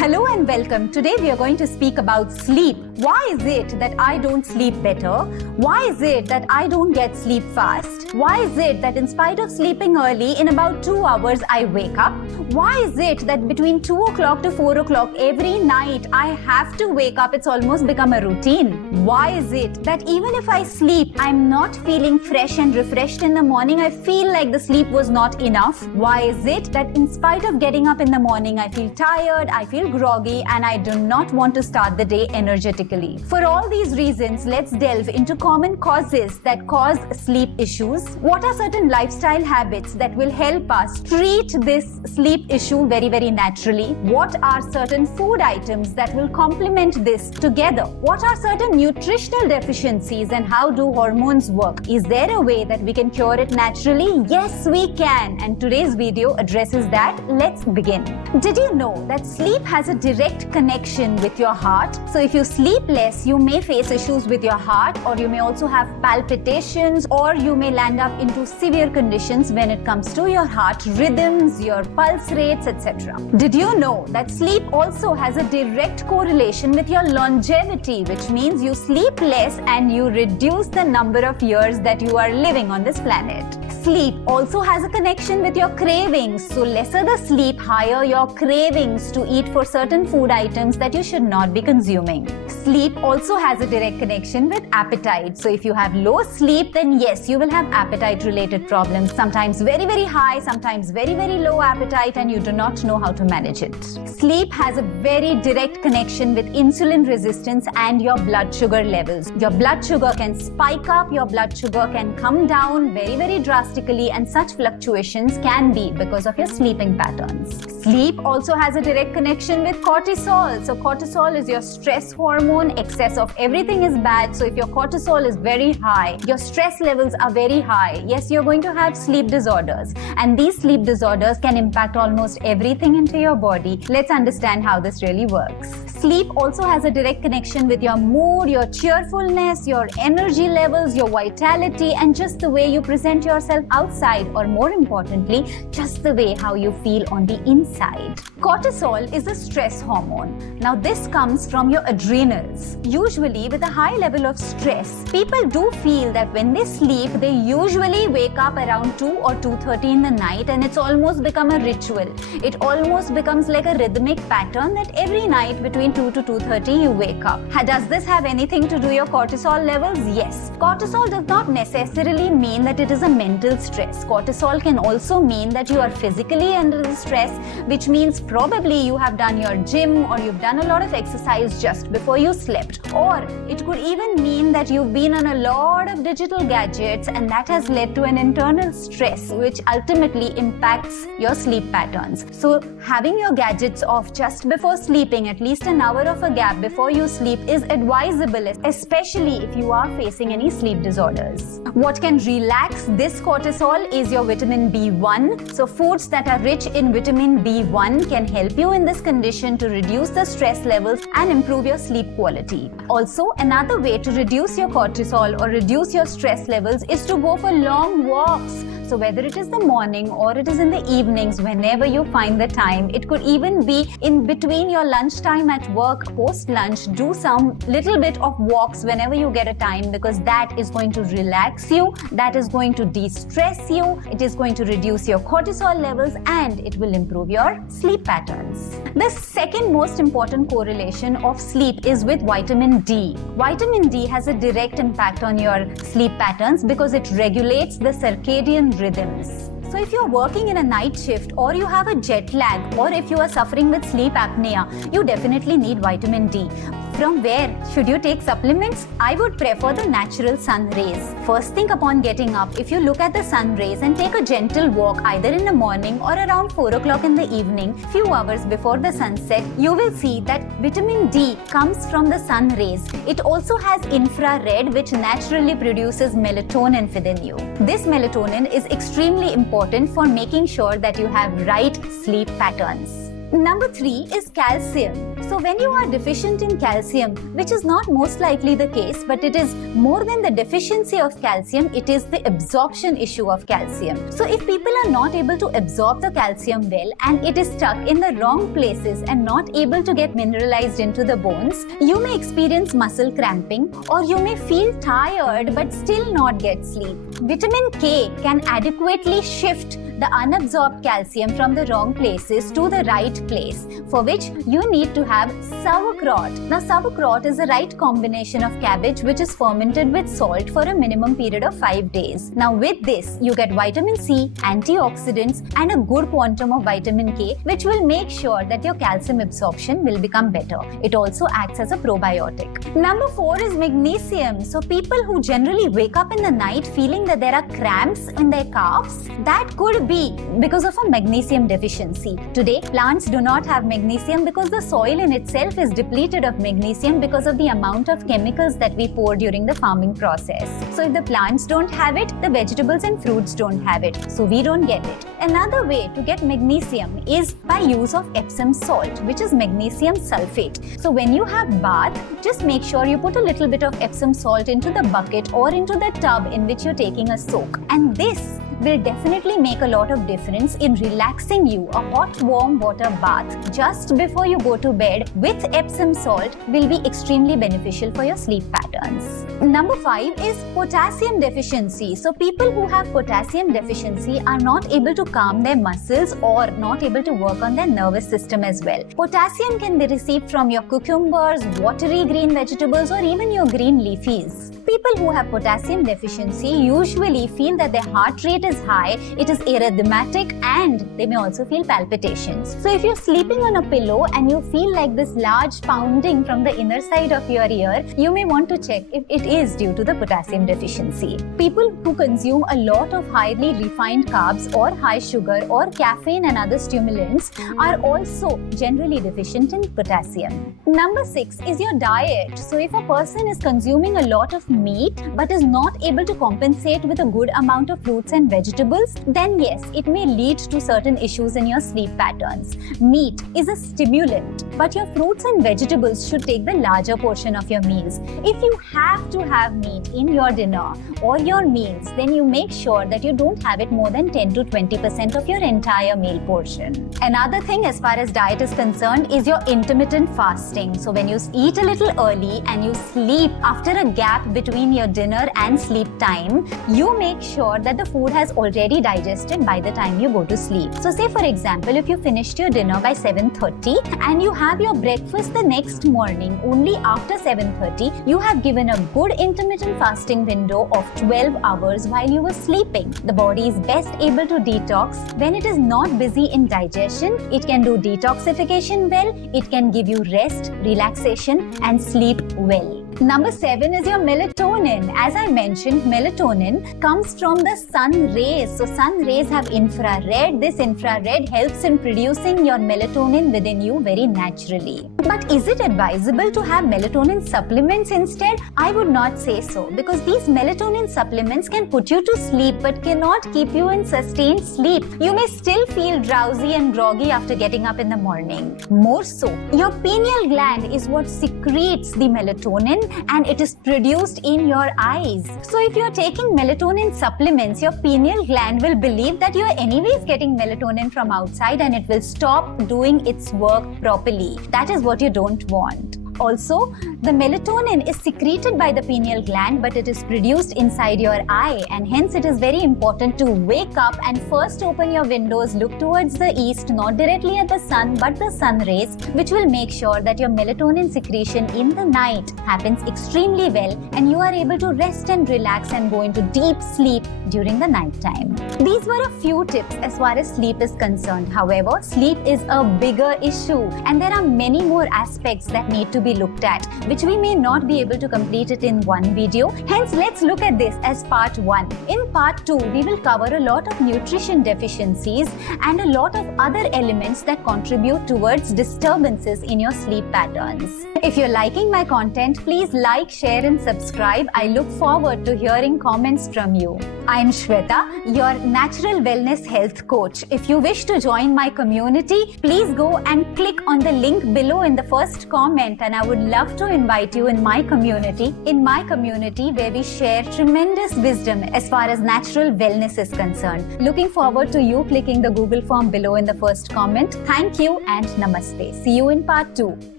Hello and welcome. Today we are going to speak about sleep. Why is it that I don't sleep better? Why is it that I don't get sleep fast? Why is it that in spite of sleeping early, in about 2 hours I wake up? Why is it that between 2 o'clock to 4 o'clock every night I have to wake up? It's almost become a routine. Why is it that even if I sleep, I'm not feeling fresh and refreshed in the morning? I feel like the sleep was not enough. Why is it that in spite of getting up in the morning, I feel tired, I feel groggy, and I do not want to start the day energetically? For all these reasons, let's delve into common causes that cause sleep issues. What are certain lifestyle habits that will help us treat this sleep issue very, very naturally? What are certain food items that will complement this together? What are certain nutritional deficiencies and how do hormones work? Is there a way that we can cure it naturally? Yes, we can. And today's video addresses that. Let's begin. Did you know that sleep has a direct connection with your heart? So if you sleep less, you may face issues with your heart, or you may also have palpitations, or you may land up into severe conditions when it comes to your heart rhythms, your pulse rates, etc. Did you know that sleep also has a direct correlation with your longevity, which means you sleep less and you reduce the number of years that you are living on this planet? Sleep also has a connection with your cravings. So lesser the sleep, higher your cravings to eat for certain food items that you should not be consuming. Sleep also has a direct connection with appetite. So if you have low sleep, then yes, you will have appetite related problems. Sometimes very, very high, sometimes very, very low appetite, and you do not know how to manage it. Sleep has a very direct connection with insulin resistance and your blood sugar levels. Your blood sugar can spike up, your blood sugar can come down very, very drastically, and such fluctuations can be because of your sleeping patterns. Sleep also has a direct connection with cortisol. So cortisol is your stress hormone. Excess of everything is bad. So if your cortisol is very high, your stress levels are very high, yes, you're going to have sleep disorders. And these sleep disorders can impact almost everything into your body. Let's understand how this really works. Sleep also has a direct connection with your mood, your cheerfulness, your energy levels, your vitality, and just the way you present yourself outside, or more importantly, just the way how you feel on the inside. Cortisol is a stress hormone. Now this comes from your adrenals. Usually with a high level of stress, people do feel that when they sleep, they usually wake up around 2 or 2:30 in the night, and it's almost become a ritual. It almost becomes like a rhythmic pattern that every night between 2 to 2:30 you wake up. Does this have anything to do with your cortisol levels? Yes. Cortisol does not necessarily mean that it is a mental stress. Cortisol can also mean that you are physically under the stress, which means probably you have done your gym or you've done a lot of exercise just before you slept. Or it could even mean that you've been on a lot of digital gadgets, and that has led to an internal stress which ultimately impacts your sleep patterns. So having your gadgets off just before sleeping, at least an hour of a gap before you sleep, is advisable, especially if you are facing any sleep disorders. What can relax this cortisol is your vitamin B1. So foods that are rich in vitamin B1 can help you in this condition to reduce the stress levels and improve your sleep quality. Also, another way to reduce your cortisol or reduce your stress levels is to go for long walks. So whether it is the morning or it is in the evenings, whenever you find the time, it could even be in between your lunchtime at work, post-lunch, do some little bit of walks whenever you get a time, because that is going to relax you, that is going to de-stress you, it is going to reduce your cortisol levels, and it will improve your sleep patterns. The second most important correlation of sleep is with vitamin D. Vitamin D has a direct impact on your sleep patterns because it regulates the circadian rhythms. So if you're working in a night shift, or you have a jet lag, or if you are suffering with sleep apnea, you definitely need vitamin D. From where should you take supplements? I would prefer the natural sun rays. First thing upon getting up, if you look at the sun rays and take a gentle walk either in the morning or around 4 o'clock in the evening, few hours before the sunset, you will see that vitamin D comes from the sun rays. It also has infrared, which naturally produces melatonin within you. This melatonin is extremely important for making sure that you have right sleep patterns. Number 3 is calcium. So when you are deficient in calcium, which is not most likely the case, but it is more than the deficiency of calcium, it is the absorption issue of calcium. So if people are not able to absorb the calcium well and it is stuck in the wrong places and not able to get mineralized into the bones, you may experience muscle cramping or you may feel tired but still not get sleep. Vitamin K can adequately shift the unabsorbed calcium from the wrong places to the right place, for which you need to have sauerkraut. Now, sauerkraut is the right combination of cabbage which is fermented with salt for a minimum period of 5 days. Now, with this, you get vitamin C, antioxidants, and a good quantum of vitamin K, which will make sure that your calcium absorption will become better. It also acts as a probiotic. Number 4 is magnesium. So, people who generally wake up in the night feeling that there are cramps in their calves, that could be because of a magnesium deficiency. Today, plants do not have magnesium because the soil in itself is depleted of magnesium because of the amount of chemicals that we pour during the farming process. So if the plants don't have it, the vegetables and fruits don't have it. So we don't get it. Another way to get magnesium is by use of Epsom salt, which is magnesium sulfate. So when you have bath, just make sure you put a little bit of Epsom salt into the bucket or into the tub in which you're taking a soak. And this will definitely make a lot of difference in relaxing you. A hot warm water bath just before you go to bed with Epsom salt will be extremely beneficial for your sleep patterns. Number 5 is potassium deficiency. So people who have potassium deficiency are not able to calm their muscles or not able to work on their nervous system as well. Potassium can be received from your cucumbers, watery green vegetables, or even your green leafies. People who have potassium deficiency usually feel that their heart rate is high, it is arrhythmatic, and they may also feel palpitations. So if you're sleeping on a pillow and you feel like this large pounding from the inner side of your ear, you may want to check if it is due to the potassium deficiency. People who consume a lot of highly refined carbs or high sugar or caffeine and other stimulants are also generally deficient in potassium. Number 6 is your diet. So if a person is consuming a lot of meat but is not able to compensate with a good amount of fruits and vegetables, then yes, it may lead to certain issues in your sleep patterns. Meat is a stimulant, but your fruits and vegetables should take the larger portion of your meals. If you have to have meat in your dinner or your meals, then you make sure that you don't have it more than 10 to 20% of your entire meal portion. Another thing as far as diet is concerned is your intermittent fasting. So when you eat a little early and you sleep after a gap between your dinner and sleep time, you make sure that the food has already digested by the time you go to sleep. So say for example, if you finished your dinner by 7:30 and you have your breakfast the next morning only after 7:30, you have given a good intermittent fasting window of 12 hours while you were sleeping. The body is best able to detox when it is not busy in digestion. It can do detoxification well, it can give you rest, relaxation, and sleep well. Number 7 is your melatonin. As I mentioned, melatonin comes from the sun rays. So sun rays have infrared. This infrared helps in producing your melatonin within you very naturally. But is it advisable to have melatonin supplements instead? I would not say so, because these melatonin supplements can put you to sleep but cannot keep you in sustained sleep. You may still feel drowsy and groggy after getting up in the morning. More so, your pineal gland is what secretes the melatonin and it is produced in your eyes. So if you're taking melatonin supplements, your pineal gland will believe that you're anyways getting melatonin from outside and it will stop doing its work properly. That is what you don't want. Also, the melatonin is secreted by the pineal gland, but it is produced inside your eye, and hence it is very important to wake up and first open your windows, look towards the east, not directly at the sun but the sun rays, which will make sure that your melatonin secretion in the night happens extremely well and you are able to rest and relax and go into deep sleep during the night time. These were a few tips as far as sleep is concerned. However, sleep is a bigger issue and there are many more aspects that need to be looked at, which we may not be able to complete it in one video. Hence, let's look at this as part 1. In part 2, we will cover a lot of nutrition deficiencies and a lot of other elements that contribute towards disturbances in your sleep patterns. If you're liking my content, please like, share and subscribe. I look forward to hearing comments from you. I'm Shweta, your natural wellness health coach. If you wish to join my community, please go and click on the link below in the first comment, and I would love to invite you in my community. In my community where we share tremendous wisdom as far as natural wellness is concerned. Looking forward to you clicking the Google form below in the first comment. Thank you and namaste. See you in part 2.